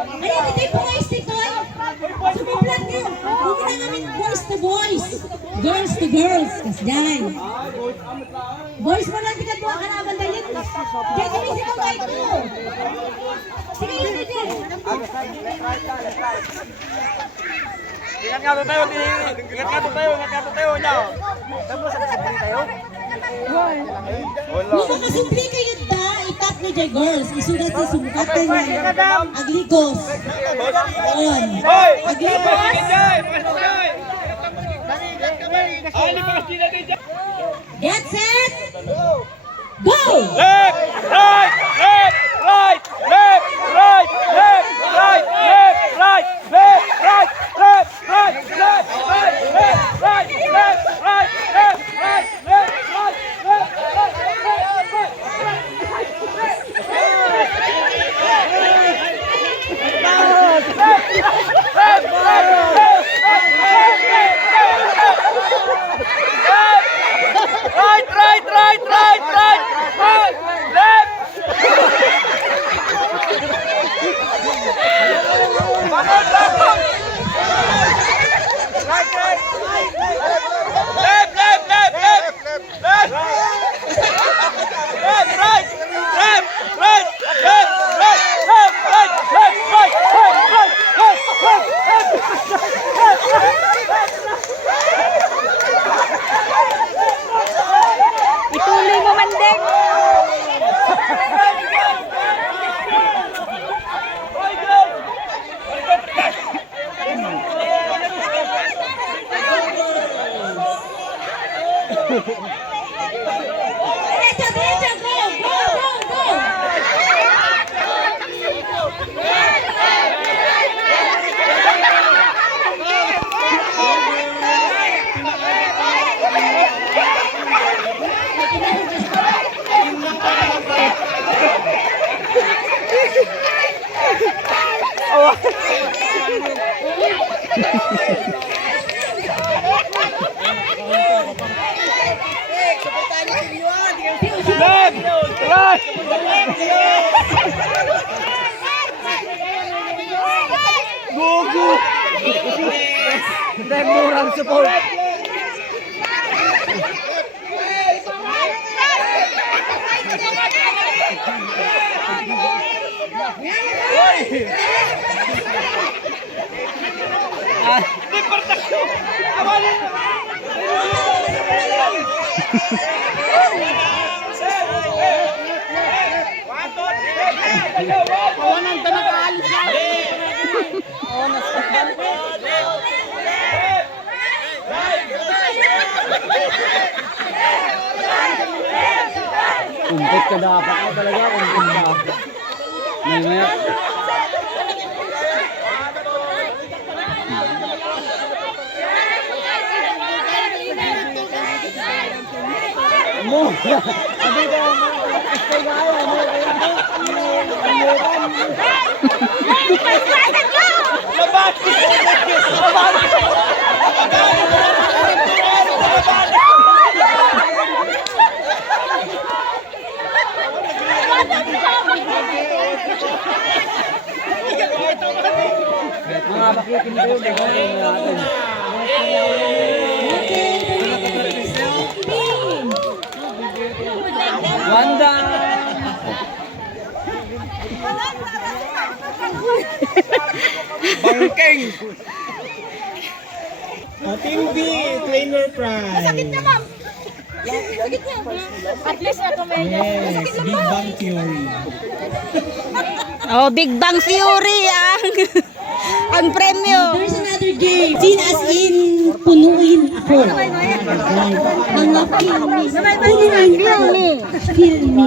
Ayun, hindi boys, Tikoy. Sumublan kayo. Huwag na namin boys to boys. Girls to girls. Kasyan. Boys mo lang, tikat mo ang kalaban na yun. Diyan kami si Kawai ko. Sige, yun, yun. Ingat nga tayo, ingat nga tayo, niya. Tapos saksakin tayo. Kung makasubli kayo da, itap na dyan girls. Isulat sa sumukatan niya. Agligos. Yun. Agligos. Get set. Go! Left, right, left, right, left, right, left, right, left, right, left, right, left, right, left, right, left, right, left, right, left, right, left, right, Ituloy mo, Mandeng. Diretso, diretso. Go, go, go, go. left, right. Gugu. Dahil murang support. Kawanan ka nakaalis na. Oo, nasaktan. Kumpit ka dapat mo talaga, kumpit ka. May mo. Sabi ko, stay ka ayaw mo. Mga bakitin kayo, gagawin natin. Wanda! Bangking! Team B, trainer prize. Sakit na, ma'am. Sakit na. At least na tumenya. Yes, Big Bang Theory. Oh, Big Bang Theory ang premyo. There's another game. Seen as in, punuin ako. Mga feel me. Feel me. Feel me.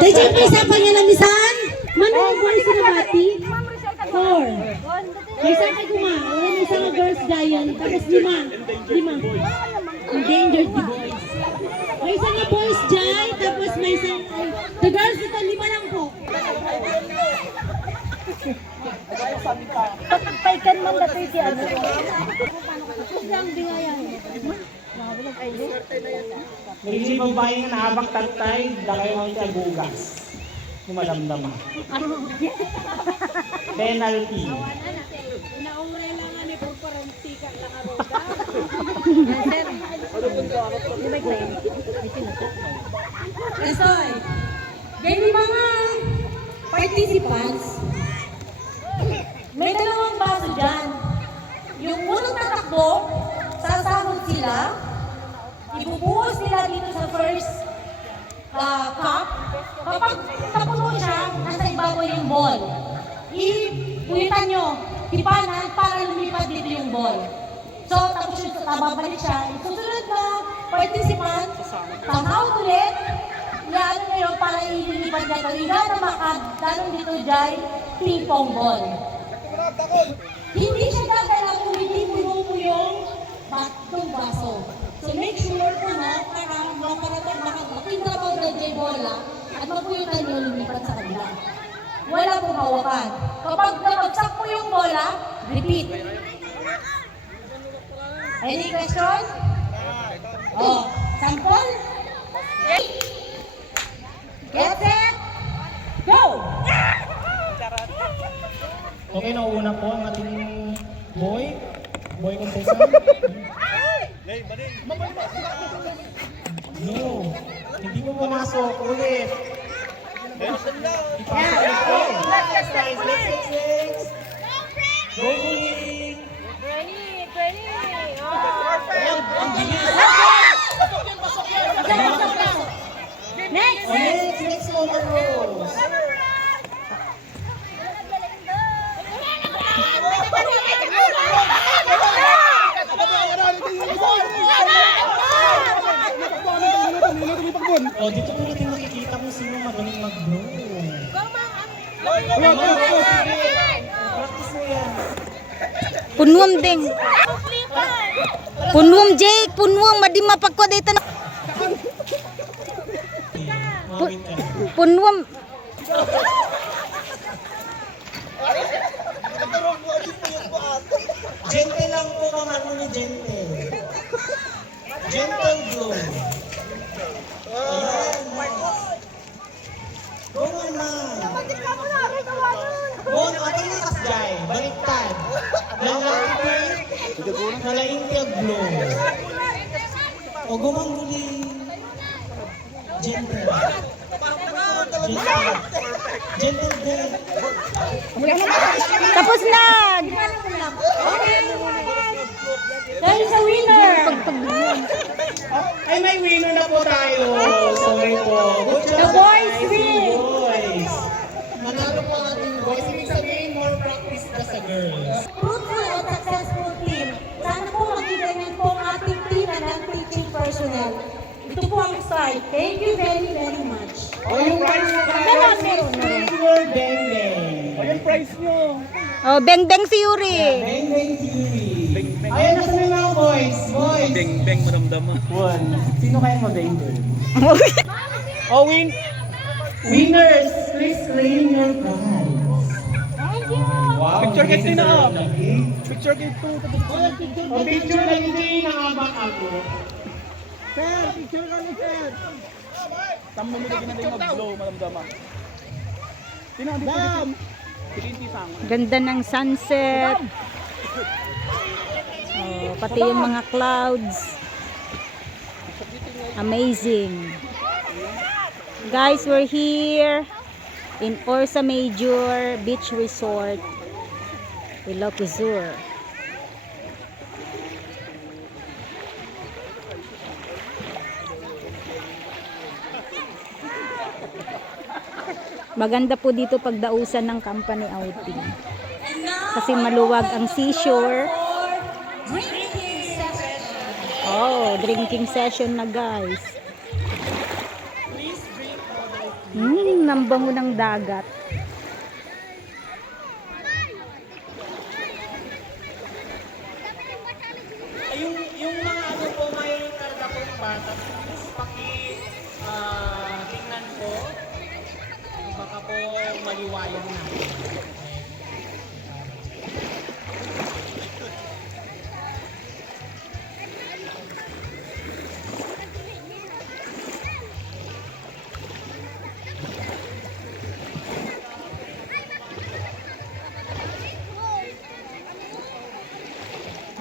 Dahil may isa pa niya lamisan. Manong boys na bati? 4. May isa kay Guma. May isa nga girls giant. Tapos 5. Endangered the boys. May isa nga boys jay. Tapos may isa. The girls ito, 5 lang po. Pagpaikan man dati si ano. Lang bingayan. May babae nga nahabak tatay, dakay mo siya bugas. Kumadamdama. Penalty. Esoy, ganyan mga participants, may dalawang baso dyan. Yung unang tatakbo, sasahod sila, ibubuhos nila dito sa first cup. Kapag tapuno siya, nasa ibabaw yung ball. Ipulitan nyo, tipanan para lumipad dito yung ball. So, tapos yung babalik siya. Susunod na participant, sasahod ulit, yan ngayon para ililipad niya ito. Iga na makadalong dito dyan, ping-pong ball. Hindi siya gagalaw kung hindi puno mo yung batong baso. So make sure po na para makapintrabaw na dyan bola at mapuyutan nyo lumipat sa kanila. Wala pong hawakan. Kapag nabagsak po yung bola, repeat. Any question? Oh, sample? Get set, go! Okay, nauna po ang ating boy contestant. No, hindi mo pumasok. Ulit. Ipasok po. Next. Go, Buling. Ang bilis. Next! Next, Mama Rose. Oh, dito po natin makikita kung sino magaling mag-blow. Practice mo yan. Punwam ding. Punwam Jake, punwam madi mapakwa dito na. Punwam. Gentle lang po ang ano ni Gentle. Gentle blow. Ayan. Go naman. Go, atang nakas dyan. Baliktad. Nalaintiag blow. O gumangguli. Gentle. Gentle din. Tapos na. There is a winner! Ay, may winner na po tayo. Sorry po. Good job. The boys win! Boys. Manalo po ang ating boys. Ibig sabihin, more practice ka sa girls. Fruitful at successful team. Sana po magiging po ang ating team and ang teaching personnel. Ito po ang side. Thank you very, very much. O yung prize na tayo, Silver Beng Beng. Ayun, price nyo. Oh, Beng Beng Fury. Beng Beng Theory. Ayan, nasa na mga boys. Boys. Beng maramdaman. One. Sino kaya mo-beng beng? Oh, win. Winners, please claim your prize. Wow. Picture kit din na. Okay. Picture kit 2. O picture na hindi nakabak ako. Tama mo lagi na yung mag-blow, maramdaman. Tinadam. Tilintisang. Ganda ng sunset. Oh, pati yung mga clouds. Amazing. Guys, we're here in Orsa Major Beach Resort, Ilocos Sur. Maganda po dito pagdausan ng company outing. Kasi maluwag ang seashore. Oh, drinking session na guys. Nambango ng dagat. Yung mga ano po, mayroon talaga po ng bata. Please tingnan po. Baka po maliwayan natin.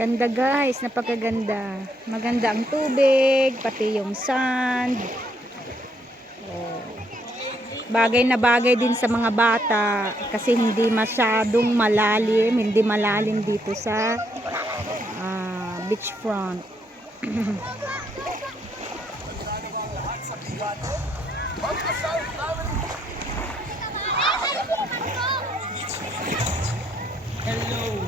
Ganda guys, napakaganda. Maganda ang tubig, pati yung sand. Oh. Bagay na bagay din sa mga bata kasi hindi masyadong malalim, hindi malalim dito sa beachfront. Hello.